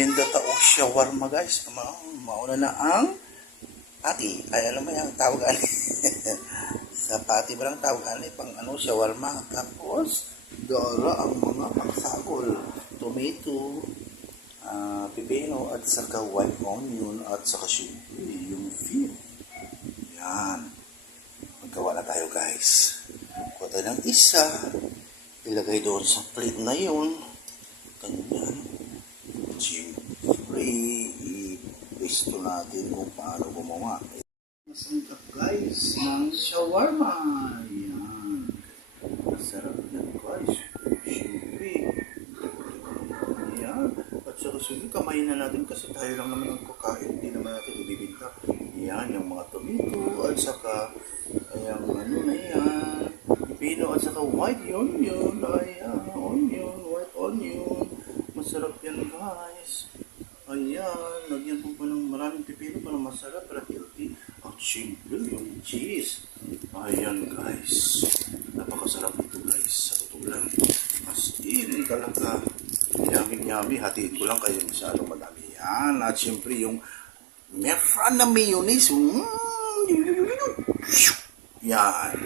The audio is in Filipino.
merienda ta o shawarma guys. Mauna na ang pati. Ay alam mo yung tawag ani. Sa pati ba lang tawag ani pang shawarma. Tapos dara ang mga pangsagol. Tomato, pipino at saka white onion at saka syempre yung veal. Yan. Maggawa na tayo guys. Kuha tayo ng isa. Ilagay doon sa plate na yun. Ganyan. Siyempre, i-pwesto natin kung paano gumawa. Masarap guys ng shawarma. Yan. Masarap yan guys. Siyempre. Yan. At saka siyempre, kamayin na natin kasi tayo lang naman ang kakain. Hindi naman natin ibibinta. Yan, yung mga tomato at saka yung na yan. Pino at saka white onion. Ayan, white onion. Masarap yan guys. Ayan, lagyan po ng maraming pipino para masarap, para healthy. At simple yung cheese. Ayan guys. Napakasarap nito guys. Sa totoo lang. As in talaga. Yummy. Hatiin ko lang kayo masyadong madami. Yan. At siyempre yung mefran na mayonnaise. Yan.